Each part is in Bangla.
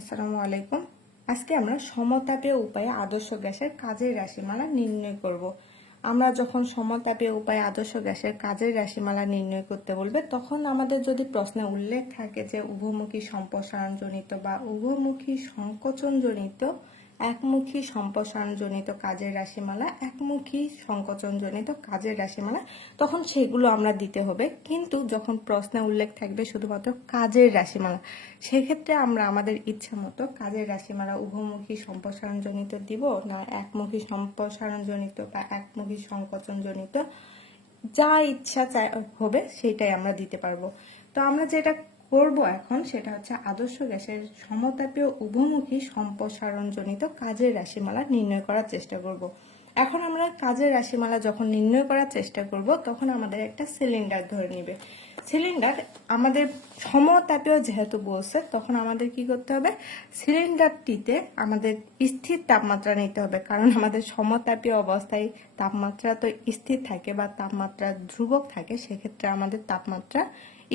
আসসালামু আলাইকুম। আজকে আমরা সমতাপীয় উপায়ে আদর্শ গ্যাসের কাজের রাশিমালা নির্ণয় করব। আমরা যখন সমতাপীয় উপায়ে আদর্শ গ্যাসের কাজের রাশিমালা নির্ণয় করতে বলবে, তখন আমাদের যদি প্রশ্নে উল্লেখ থাকে যে উভমুখী সম্প্রসারণজনিত বা উভমুখী সংকোচনজনিত একমুখী সম্প্রসারণজনিত কাজের রাশিমালা, একমুখী সংকোচনজনিত কাজের রাশিমালা, তখন সেগুলো আমরা দিতে হবে। কিন্তু যখন প্রশ্নে উল্লেখ থাকবে শুধুমাত্র কাজের রাশিমালা, সেক্ষেত্রে আমরা আমাদের ইচ্ছা মতো কাজের রাশিমালা উভমুখী সম্প্রসারণজনিত দিব না একমুখী সম্প্রসারণজনিত বা একমুখী সংকোচনজনিত। যা ইচ্ছা হবে সেটাই আমরা দিতে পারব। তো আমরা যেটা করব এখন সেটা হচ্ছে আদর্শ গ্যাসের সমতাপীয় উভমুখী সম্প্রসারণজনিত কাজের রাশিমালা নির্ণয় করার চেষ্টা করব। এখন আমরা কাজের রাশিমালা যখন নির্ণয় করার চেষ্টা করব, তখন আমাদের একটা সিলিন্ডার ধরে নিবে। সিলিন্ডার আমাদের সমতাপীয় যেহেতু বলছে, তখন আমাদের কি করতে হবে? সিলিন্ডারটিতে আমাদের স্থির তাপমাত্রা নিতে হবে, কারণ আমাদের সমতাপীয় অবস্থায় তাপমাত্রা তো স্থির থাকে বা তাপমাত্রা ধ্রুবক থাকে, সেক্ষেত্রে আমাদের তাপমাত্রা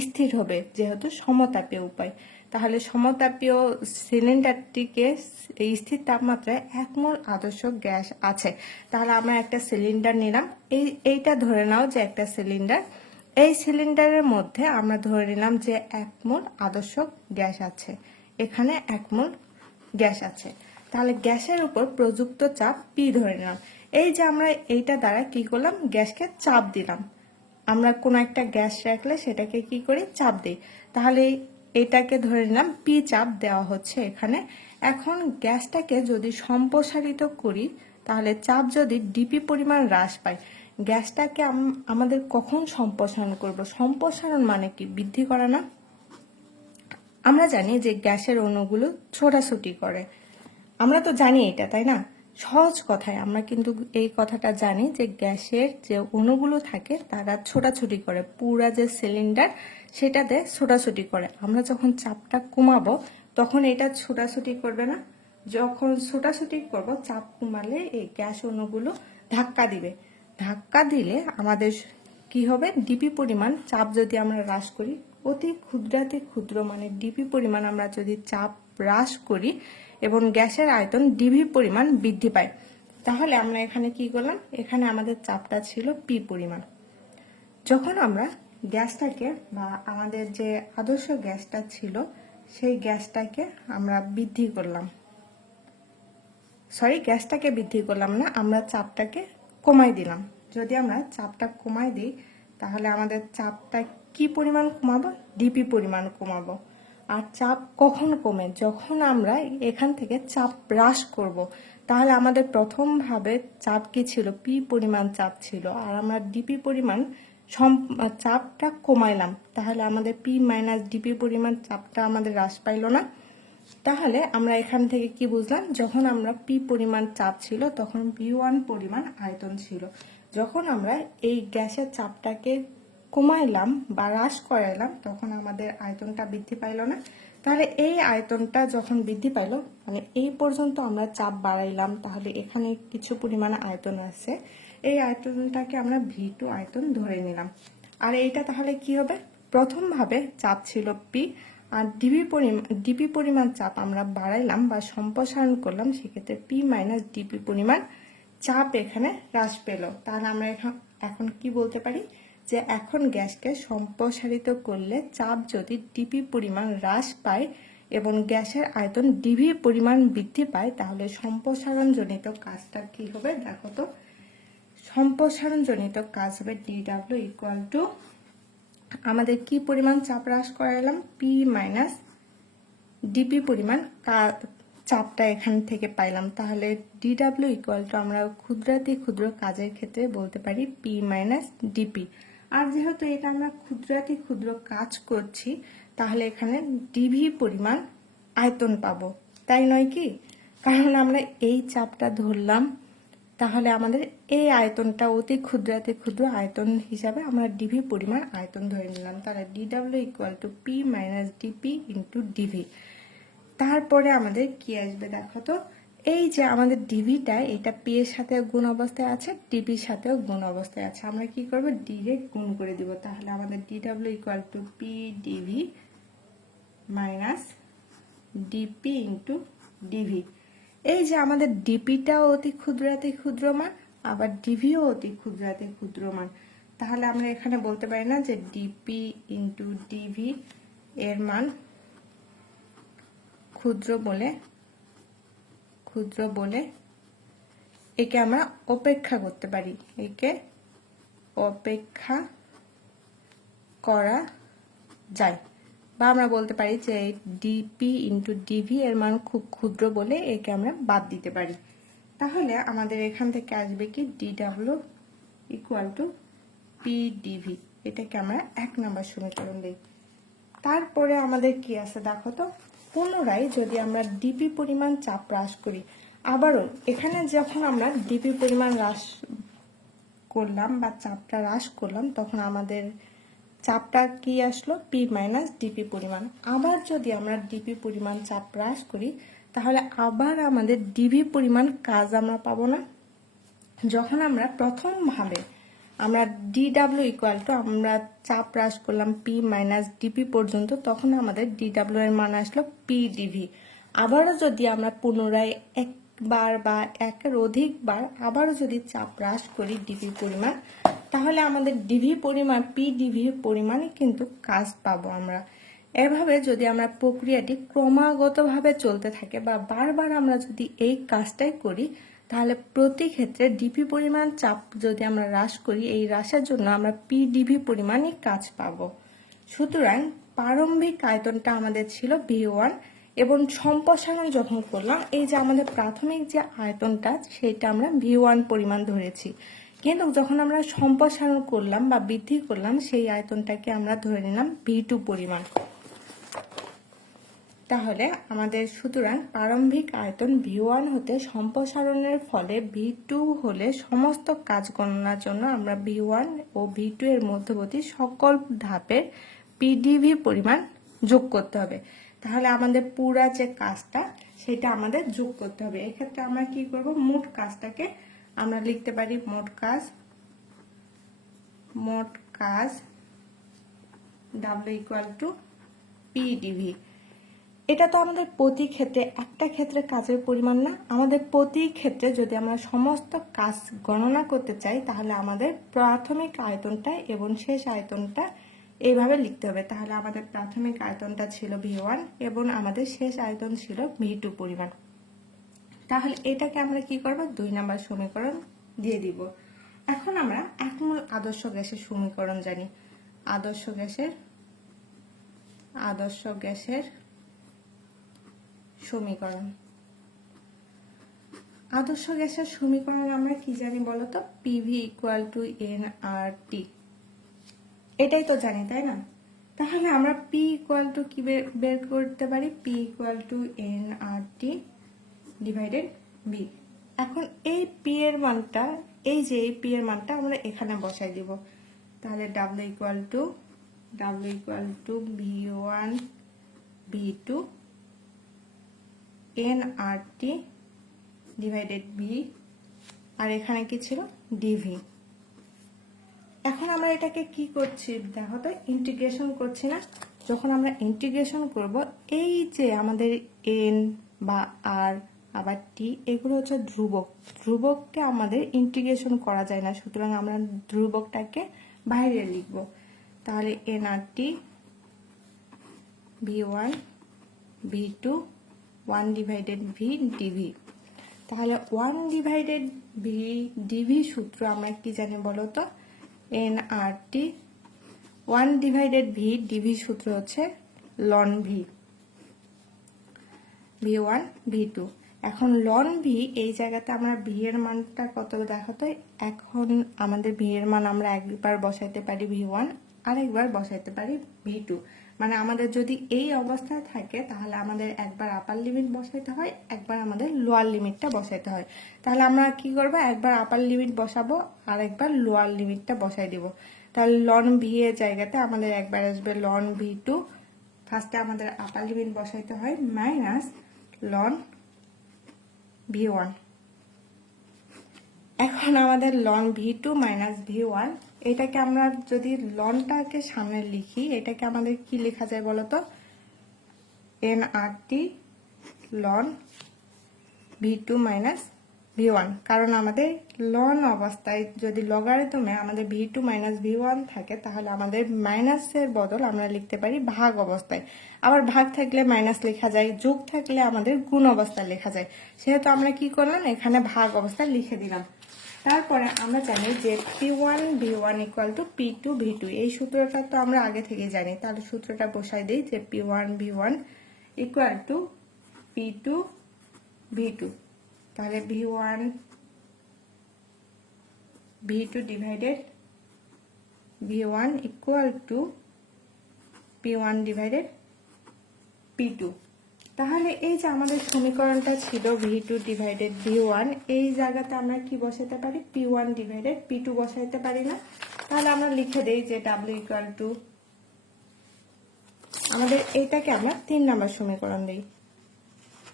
স্থির হবে, যেহেতু সমতাপীয় উপায়। তাহলে সমতাপীয় সিলিন্ডারটিকে এই স্থির তাপমাত্রায় এক মোল আদর্শ গ্যাস আছে। তাহলে আমরা একটা সিলিন্ডার নিলাম। এই, এইটা ধরে নাও যে একটা সিলিন্ডার। এই সিলিন্ডারের মধ্যে আমরা ধরে নিলাম যে এক মোল আদর্শ গ্যাস আছে। এখানে এক মোল গ্যাস আছে। তাহলে গ্যাসের উপর প্রযুক্ত চাপ পি ধরে নিলাম। এই যে আমরা এইটা দ্বারা কি করলাম? গ্যাসকে চাপ দিলাম। আমরা কোনো একটা গ্যাস রাখলে সেটাকে কি করি? চাপ দিই। তাহলে এটাকে ধরে নিলাম পি চাপ দেওয়া হচ্ছে এখানে। এখন গ্যাসটাকে যদি সম্প্রসারিত করি, তাহলে চাপ যদি ডিপি পরিমাণ হ্রাস পায়, গ্যাসটাকে আমাদের কখন সম্প্রসারণ করব? সম্প্রসারণ মানে কি? বৃদ্ধি করা না? আমরা জানি যে গ্যাসের অণুগুলো ছোটাছুটি করে। আমরা তো জানি এটা, তাই না? সহজ কথায়, আমরা কিন্তু এই কথাটা জানি যে গ্যাসের যে অণুগুলো থাকে, তারা ছোটাছুটি করে। পুরা যে সিলিন্ডার সেটাতে ছোটাছুটি করে। আমরা যখন চাপটা কমাবো, তখন এটা ছোটাছুটি করবে না। যখন ছোটাছুটি করব, চাপ কমালে এই গ্যাস অণুগুলো ধাক্কা দিবে। ধাক্কা দিলে আমাদের কি হবে? ডিপি পরিমাণ চাপ যদি আমরা হ্রাস করি, অতি ক্ষুদ্রাতি ক্ষুদ্র মানে ডিপি পরিমাণ আমরা যদি চাপ হ্রাস করি এবং গ্যাসের আয়তন ডিভি পরিমাণ বৃদ্ধি পায়। তাহলে আমরা এখানে কি করলাম? এখানে আমাদের চাপটা ছিল পি পরিমাণ। যখন আমরা গ্যাসটাকে বা আমাদের যে আদর্শ গ্যাসটা ছিল, সেই গ্যাসটাকে আমরা বৃদ্ধি করলাম। সরি গ্যাসটাকে বৃদ্ধি করলাম না, আমরা চাপটাকে কমাই দিলাম। যদি আমরা চাপটা কমাই দিই, তাহলে আমাদের চাপটা কি পরিমাণ কমাবো? ডিপি পরিমাণ কমাবো। আর চাপ কখন কমে। যখন আমরা এখান থেকে চাপ হ্রাস করব। তাহলে আমাদের প্রথমভাবে চাপ কি ছিল? পি পরিমাণ চাপ ছিল। আর আমরা ডিপি পরিমাণ চাপটা কমাইলাম। তাহলে আমাদের পি মাইনাস ডিপি পরিমাণ চাপটা আমাদের হ্রাস পাইল না। তাহলে আমরা এখান থেকে কি বুঝলাম? যখন আমরা পি পরিমাণ চাপ ছিল, তখন পি ওয়ান পরিমাণ আয়তন ছিল। যখন আমরা এই গ্যাসের চাপটাকে কমাইলাম বা হ্রাস করাইলাম, তখন আমাদের আয়তনটা বৃদ্ধি পাইল না। তাহলে এই আয়তনটা যখন বৃদ্ধি পাইল মানে এই পর্যন্ত আমরা চাপ বাড়াইলাম, তাহলে এখানে কিছু পরিমাণে আয়তন আছে। এই আয়তনটাকে আমরা ভি টু আয়তন ধরে নিলাম। আর এইটা তাহলে কি হবে? প্রথমভাবে চাপ ছিল পি আর ডিবি পরিমাণ ডিপি পরিমাণ চাপ আমরা বাড়াইলাম বা সম্প্রসারণ করলাম, সেক্ষেত্রে পি মাইনাস ডিপি পরিমাণ চাপ এখানে হ্রাস পেল। তাহলে আমরা এখন এখন কি বলতে পারি? যে এখন গ্যাসকে সম্প্রসারিত করলে চাপ যদি ডিপি পরিমাণ হ্রাস পায় এবং গ্যাসের আয়তন ডিভি পরিমাণ বৃদ্ধি পায়, তাহলে সম্প্রসারণজনিত কাজটা কি হবে? দেখো তো। সম্প্রসারণজনিত কাজ হবে ডিডাব্লিউ ইকুয়াল টু আমাদের কি পরিমাণ চাপ হ্রাস করালাম? পি মাইনাস ডিপি পরিমাণ চাপটা এখান থেকে পাইলাম। তাহলে ডিডাব্লিউ ইকুয়াল টু আমরা ক্ষুদ্রাতি ক্ষুদ্র কাজের ক্ষেত্রে বলতে পারি পি মাইনাস ডিপি আর যেহেতু এটা আমরা ক্ষুদ্রাতি ক্ষুদ্র কাজ করছি, তাহলে এখানে ডিভি পরিমাণ আয়তন পাবো। তাই নয় কি? কারণ আমরা এই চাপটা ধরলাম, তাহলে আমাদের এই আয়তনটা অতি ক্ষুদ্রাতি ক্ষুদ্র আয়তন হিসাবে আমরা ডিভি পরিমাণ আয়তন ধরে নিলাম। তাহলে DW equal to P minus DP into DV তারপরে আমাদের কি আসবে দেখো তো? এই যে আমাদের ডিভিটা এটা পি এর সাথে গুণ অবস্থায় আছে ডিবির সাথেও গুণ অবস্থায় আছে। আমরা কি করব? ডিরেক্ট গুণ করে দিব। তাহলে আমাদের DW equal to P DV minus DP into DV এই যে আমাদের ডিপিটাও অতি ক্ষুদ্রাতি ক্ষুদ্রমান, আবার ডিভিও অতি ক্ষুদ্রাতি ক্ষুদ্রমান। তাহলে আমরা এখানে বলতে পারি না যে ডিপি ইন্টু ডিভি এর মান ক্ষুদ্র বলে ক্ষুদ্র বলে একে আমরা অপেক্ষা করতে পারি। একে অপেক্ষা করা যায়। বা আমরা বলতে পারি যে ডিপি ইন্টু ডিভি এর মান খুব ক্ষুদ্র বলে একে আমরা বাদ দিতে পারি। তাহলে আমাদের এখান থেকে আসবে কি? D W equal to P d V এটাকে আমরা এক নম্বর সমীকরণ দিই। তারপরে আমাদের কি আছে দেখো তো? পুনরায় যদি আমরা ডিপি পরিমাণ চাপ হ্রাস করি, আবারও এখানে যখন আমরা ডিপি পরিমাণ হ্রাস করলাম বা চাপটা হ্রাস করলাম, তখন আমাদের চাপটা কি আসলো? পি মাইনাস ডিপি পরিমাণ। আবার যদি আমরা ডিপি পরিমাণ চাপ হ্রাস করি, তাহলে আবার আমাদের ডিভি পরিমাণ কাজ আমরা পাবো না। যখন আমরা প্রথমভাবে আমরা ডিডাব্লিউ ইকুয়াল টু আমরা চাপ হ্রাস করলাম পি মাইনাস ডিপি পর্যন্ত, তখন আমাদের ডিডাব্লিউ এর মান আসলো পি ডিভি আবারও যদি আমরা পুনরায় একবার বা একের অধিকবার আবারও যদি চাপ হ্রাস করি ডিপি পরিমাণ, তাহলে আমাদের ডিভি পরিমাণ পি ডিভি পরিমাণে কিন্তু কাজ পাবো আমরা। এভাবে যদি আমরা প্রক্রিয়াটি ক্রমাগতভাবে চলতে থাকে বা বারবার আমরা যদি এই কাজটাই করি তাহলে প্রতি ক্ষেত্রে ডিপি পরিমাণ চাপ যদি আমরা হ্রাস করি, এই হ্রাসের জন্য আমরা পিডিভি পরিমাণই কাজ পাব। সুতরাং প্রারম্ভিক আয়তনটা আমাদের ছিল ভি ওয়ান এবং সম্প্রসারণ যখন করলাম, এই যে আমাদের প্রাথমিক যে আয়তনটা, সেটা আমরা ভি ওয়ান পরিমাণ ধরেছি। কিন্তু যখন আমরা সম্প্রসারণ করলাম বা বৃদ্ধি করলাম, সেই আয়তনটাকে আমরা ধরে নিলাম ভি টু পরিমাণ। তাহলে আমাদের সুতরাং প্রারম্ভিক আয়তন ভি ওয়ান হতে সম্প্রসারণের ফলে ভি টু হলে সমস্ত কাজ গণনার জন্য আমরা ভি ওয়ান ও ভি টু এর মধ্যবর্তী সকল ধাপের পিডিভি পরিমাণ যোগ করতে হবে। তাহলে আমাদের পুরা যে কাজটা, সেটা আমাদের যোগ করতে হবে। এক্ষেত্রে আমরা কি করব? মোট কাজটাকে আমরা লিখতে পারি মোট কাজ মোট কাজ ডাব্লিউ ইকুয়াল টু পিডিভি এটা তো আমাদের প্রতি ক্ষেত্রে, একটা ক্ষেত্রে কাজের পরিমাণ না, আমাদের প্রতি ক্ষেত্রে যদি আমরা সমস্ত কাজ গণনা করতে চাই, তাহলে আমাদের প্রাথমিক আয়তনটা এবং শেষ আয়তনটা এইভাবে লিখতে হবে। তাহলে আমাদের প্রাথমিক আয়তনটা ছিল ভি ওয়ান এবং আমাদের শেষ আয়তন ছিল ভি টু পরিমাণ। তাহলে এটাকে আমরা কি করব? দুই নাম্বার সমীকরণ দিয়ে দিব। এখন আমরা একমূল আদর্শ গ্যাসের সমীকরণ জানি। আদর্শ গ্যাসের আদর্শ গ্যাসের সমীকরণ। আদর্শ গ্যাসের সমীকরণ আমরা কি জানি বলতো? P V equal to N R T এটাই তো জানি, তাই না? তাহলে আমরা পি ইকুয়াল টু কি বের- করতে পারি? P equal to N R T divided V এখন এই পি এর মানটা, এই যে এই পি এর মানটা আমরা এখানে বসাই দিব। তাহলে W equal to W equal to V one V two N R T divided V আর এখানে কি ছিল? ডিভি এখন আমরা এটাকে কি করছি? দেখো তো ইন্টিগ্রেশন করছি না। যখন আমরা ইন্টিগ্রেশন করব, এই যে আমাদের এন বা আর আবার টি এগুলো হচ্ছে ধ্রুবক। ধ্রুবককে আমাদের ইন্টিগ্রেশন করা যায় না। সুতরাং আমরা ধ্রুবকটাকে বাইরে লিখব। তাহলে N R T V one V two one divided V dV তাহলে ওয়ান ডিভাইডেড ভি ডিভি সূত্র আমরা কি জানি বলো তো N R T one divided V dV সূত্র হচ্ছে ln V V one V two এখন লন ভি এই জায়গাতে আমরা ভি এর মানটা কত দেখাতো? এখন আমাদের ভি এর মান আমরা একবার বসাইতে পারি ভি ওয়ান আরেকবার বসাইতে পারি ভি টু মানে আমাদের যদি এই অবস্থায় থাকে, তাহলে আমাদের একবার আপার লিমিট বসাইতে হয়, একবার আমাদের লোয়ার লিমিটটা বসাইতে হয়। তাহলে আমরা কি করব? একবার আপার লিমিট বসাবো, আর একবার লোয়ার লিমিটটা বসাই দিব। তাহলে লন ভি এর জায়গাতে আমাদের একবার আসবে লন ভি টু ফার্স্টে আমাদের আপার লিমিট বসাইতে হয় মাইনাস লন ভি ওয়ান এখন আমাদের ln V two minus V one এটাকে আমরা যদি লনটাকে সামনে লিখি, এটাকে আমাদের কি লেখা যায় বলতো? N R T ln V two minus V one. কারণ আমাদের লন অবস্থায় যদি লগারিদমে আমাদের V two minus V one থাকে, তাহলে আমাদের মাইনাসের বদল আমরা লিখতে পারি ভাগ অবস্থায়। আবার ভাগ থাকলে মাইনাস লেখা যায়, যোগ থাকলে আমাদের গুণ অবস্থায় লেখা যায়। সেহেতু আমরা কি করলাম? এখানে ভাগ অবস্থায় লিখে দিলাম। তারপরে আমরা জানি যে P one V one equal to P two V two এই সূত্রটা তো আমরা আগে থেকে জানি। তাহলে সূত্রটা বসাই দিই যে P one V one equal to P two V two তাহলে V one V two divided V one equal to P one divided P two তাহলে এই যে আমাদের সমীকরণটা ছিল V two divided V one এই জায়গাতে আমরা কি বসাতে পারি? P one divided P two বসাইতে পারি না। তাহলে আমরা লিখে দেই যে ডাব্লিউ ইকুয়াল টু আমাদের এইটাকে আমরা তিন নাম্বার সমীকরণ দিই।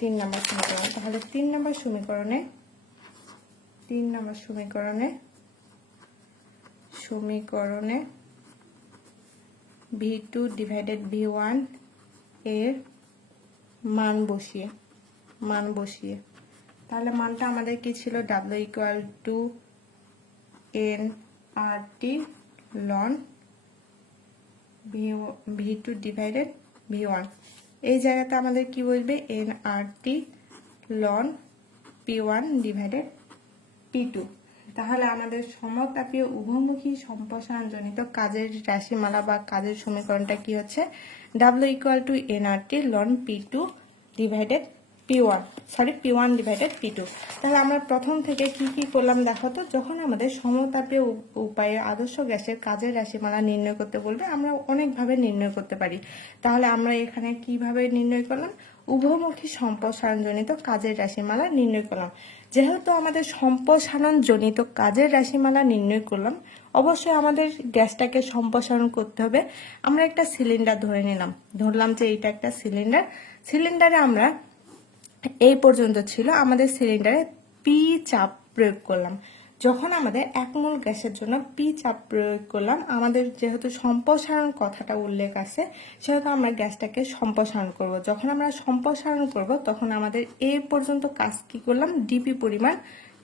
তিন নাম্বার সমীকরণ। তাহলে তিন নাম্বার সমীকরণে, তিন নাম্বার সমীকরণে সমীকরণে ভি টু ডিভাইডেড ভি ওয়ানের মান বসিয়ে মান বসিয়ে। তাহলে মানটা আমাদের কি ছিল? W equal to N R T ln V two divided V one এই জায়গাতে আমাদের কি বলবে? N R T ln P one divided P two তাহলে আমাদের সমতাপীয় উভমুখী সম্প্রসারণজনিত কাজের রাশিমালা বা কাজের সমীকরণটা কি হচ্ছে? W equal to N R T ln P two divided P one sorry P one divided P two তাহলে আমরা প্রথম থেকে কি কি করলাম দেখো তো? যখন আমাদের সমতাপীয় উপায়ে আদর্শ গ্যাসের কাজের রাশিমালা নির্ণয় করতে বলবে, আমরা অনেকভাবে নির্ণয় করতে পারি। তাহলে আমরা এখানে কীভাবে নির্ণয় করলাম? উভমুখী সম্প্রসারণজনিত কাজের রাশিমালা নির্ণয় করলাম। যেহেতু আমাদের সম্প্রসারণজনিত কাজের রাশিমালা নির্ণয় করলাম, অবশ্যই আমাদের গ্যাসটাকে সম্প্রসারণ করতে হবে। আমরা একটা সিলিন্ডার ধরে নিলাম। ধরলাম যে এটা একটা সিলিন্ডার। সিলিন্ডারে আমরা এই পর্যন্ত ছিল আমাদের সিলিন্ডারে পি চাপ প্রয়োগ করলাম। যখন আমাদের এক মোল গ্যাসের জন্য পি চাপ প্রয়োগ করলাম, আমাদের যেহেতু সম্প্রসারণ কথাটা উল্লেখ আছে, সেহেতু আমরা গ্যাসটাকে সম্প্রসারণ করব। যখন আমরা সম্প্রসারণ করব, তখন আমাদের এ পর্যন্ত কাজ কি করলাম? ডিপি পরিমাণ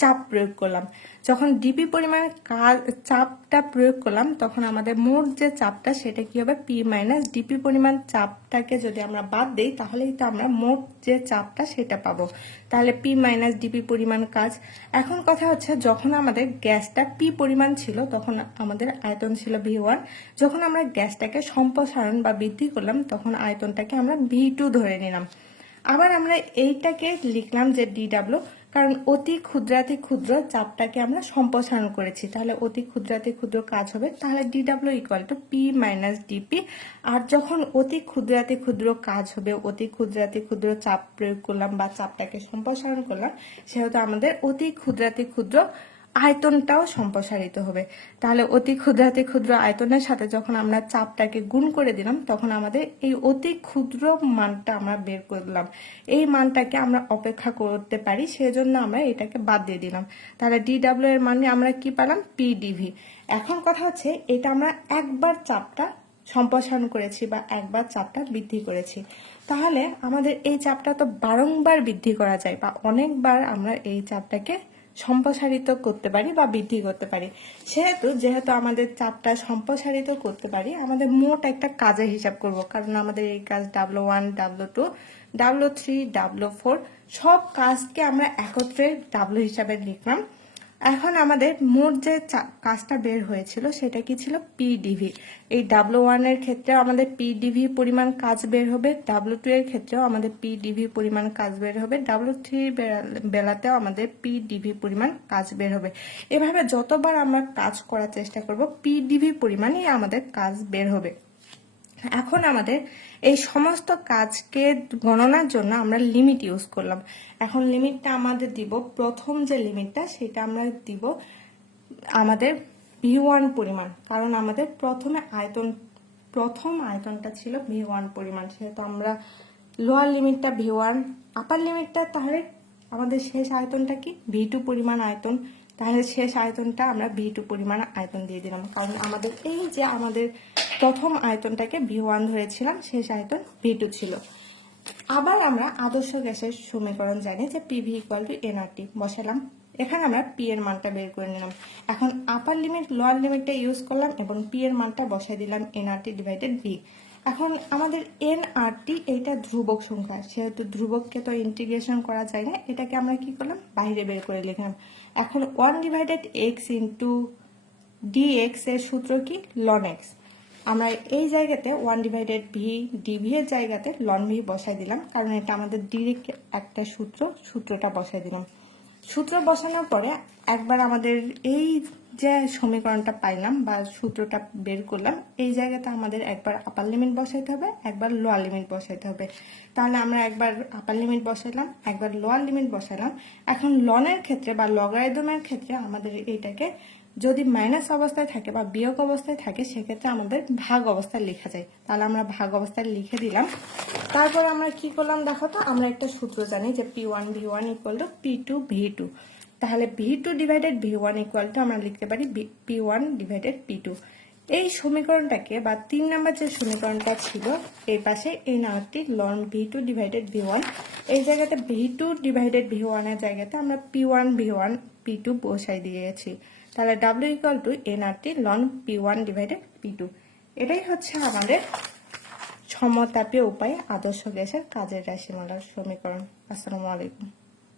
চাপ প্রয়োগ করলাম। যখন ডিপি পরিমাণ কাজ চাপটা প্রয়োগ করলাম, তখন আমাদের মোট যে চাপটা, সেটা কি হবে? পি মাইনাস ডিপি পরিমাণ চাপটাকে যদি আমরা বাদ দিই, তাহলেই তো আমরা মোট যে চাপটা, সেটা পাবো। তাহলে পি মাইনাস ডিপি পরিমাণ কাজ। এখন কথা হচ্ছে, যখন আমাদের গ্যাসটা পি পরিমাণ ছিল, তখন আমাদের আয়তন ছিল ভি ওয়ান যখন আমরা গ্যাসটাকে সম্প্রসারণ বা বৃদ্ধি করলাম, তখন আয়তনটাকে আমরা ভি টু ধরে নিলাম। আবার আমরা এইটাকে লিখলাম যে ডিডাব্লিউ কারণ অতি ক্ষুদ্রাতি ক্ষুদ্র চাপটাকে আমরা সম্প্রসারণ করেছি। তাহলে অতি ক্ষুদ্রাতি ক্ষুদ্র কাজ হবে। তাহলে d W equal to P minus d P আর যখন অতি ক্ষুদ্রাতি ক্ষুদ্র কাজ হবে, অতি ক্ষুদ্রাতি ক্ষুদ্র চাপ প্রয়োগ করলাম বা চাপটাকে সম্প্রসারণ করলাম, সেহেতু আমাদের অতি ক্ষুদ্রাতি ক্ষুদ্র আয়তনটাও সম্প্রসারিত হবে। তাহলে অতি ক্ষুদ্রাতি ক্ষুদ্র আয়তনের সাথে যখন আমরা চাপটাকে গুণ করে দিলাম, তখন আমাদের এই অতি ক্ষুদ্র মানটা আমরা বের করলাম এই মানটাকে আমরা অপেক্ষা করতে পারি, সেজন্য আমরা এটাকে বাদ দিয়ে দিলাম। তাহলে ডিডাব্লিউ এর মানে আমরা কি পেলাম? পিডিভি এখন কথা হচ্ছে, এটা আমরা একবার চাপটা সম্প্রসারণ করেছি বা একবার চাপটা বৃদ্ধি করেছি। তাহলে আমাদের এই চাপটা তো বারংবার বৃদ্ধি করা যায় বা অনেকবার আমরা এই চাপটাকে সম্প্রসারিত করতে পারি বা বৃদ্ধি করতে পারি। সেহেতু, যেহেতু আমাদের চাপটা সম্প্রসারিত করতে পারি, আমাদের মোট একটা কাজের হিসাব করব। কারণ আমাদের এই কাজ W one W two W three W four সব কাজকে আমরা একত্রে ডাবলো হিসাবে লিখলাম। এখন আমাদের মোট যে কাজটা বের হয়েছিল সেটা কি ছিল? পিডিভি এই ডাব্লু ওয়ানের ক্ষেত্রে আমাদের পিডিভি পরিমাণ কাজ বের হবে ডাব্লু টু এর ক্ষেত্রেও আমাদের পিডিভি পরিমাণ কাজ বের হবে ডাব্লু থ্রি বেলাতেও আমাদের পিডিভি পরিমাণ কাজ বের হবে। এভাবে যতবার আমরা কাজ করার চেষ্টা করব পিডিভি পরিমাণই আমাদের কাজ বের হবে। এখন আমাদের এই সমস্ত কাজকে গণনার জন্য আমরা লিমিট ইউজ করলাম। এখন লিমিটটা আমাদের দিব, প্রথম যে লিমিটটা সেটা আমরা দিব আমাদের ভি ওয়ান পরিমাণ। কারণ আমাদের প্রথমে আয়তন, প্রথম আয়তনটা ছিল ভি ওয়ান পরিমাণ। সেহেতু আমরা লোয়ার লিমিটটা ভি ওয়ান আপার লিমিটটা তাহলে আমাদের শেষ আয়তনটা কি? ভি টু পরিমাণ আয়তন। তাহলে শেষ আয়তনটা আমরা ভি টু পরিমাণ আয়তন দিয়ে দিলাম। কারণ আমাদের এই যে আমাদের প্রথম আয়তনটাকে ভি ওয়ান ধরেছিলাম, শেষ আয়তন ভি টু ছিল। আবার আমরা আদর্শ গ্যাসের সমীকরণ জানি যে পিভি ইকুয়াল টু এনআরটি বসালাম। এখানে আমরা পি এর মানটা বের করে নিলাম। এখন আপার লিমিট লোয়ার লিমিটটা ইউজ করলাম এবং পি এর মানটা বসাই দিলাম এনআরটি ডিভাইডেড বি এখন আমাদের এন আর টি এইটা ধ্রুবক সংখ্যা। সেহেতু ধ্রুবককে তো ইন্টিগ্রেশন করা যায় না। এটাকে আমরা কি করলাম? বাইরে বের করে লিখলাম। এখন one divided X into d X এর সূত্র কি? লন এক্স আমরা এই জায়গাতে ওয়ান ডিভাইডেড ভি ডিভি এর জায়গাতে লন ভি বসাই দিলাম, কারণ এটা আমাদের ডিরেক্ট একটা সূত্র, সূত্রটা বসাই দিলাম। সূত্র বসানোর পরে একবার আমাদের এই যে সমীকরণটা পাইলাম বা সূত্রটা বের করলাম, এই জায়গাতে আমাদের একবার আপার লিমিট বসাইতে হবে, একবার লোয়ার লিমিট বসাইতে হবে। তাহলে আমরা একবার আপার লিমিট বসাইলাম, একবার লোয়ার লিমিট বসাইলাম। এখন লনের ক্ষেত্রে বা লগারিদমের ক্ষেত্রে আমাদের এইটাকে যদি মাইনাস অবস্থায় থাকে বা বিয়োগ অবস্থায় থাকে, সেক্ষেত্রে আমাদের ভাগ অবস্থায় লেখা যায়। তাহলে আমরা ভাগ অবস্থায় লিখে দিলাম। তারপরে আমরা কি করলাম দেখো তো? আমরা একটা সূত্র জানি যে P one V one equal to P two V two তাহলে V two divided V one equal to আমরা লিখতে পারি P one divided P two এই সমীকরণটাকে বা তিন নাম্বার যে সমীকরণটা ছিল, এই পাশে এই নামটি ln V two divided V one এই জায়গাতে ভি টু ডিভাইডেড ভি ওয়ানের জায়গাতে আমরা P one V one P two বসাই দিয়েছি। তাহলে W equal to N R T ln P one divided P two এটাই হচ্ছে আমাদের সমতাপীয় উপায়ে আদর্শ গ্যাসের কাজের রাশিমালার সমীকরণ। আসসালামু আলাইকুম।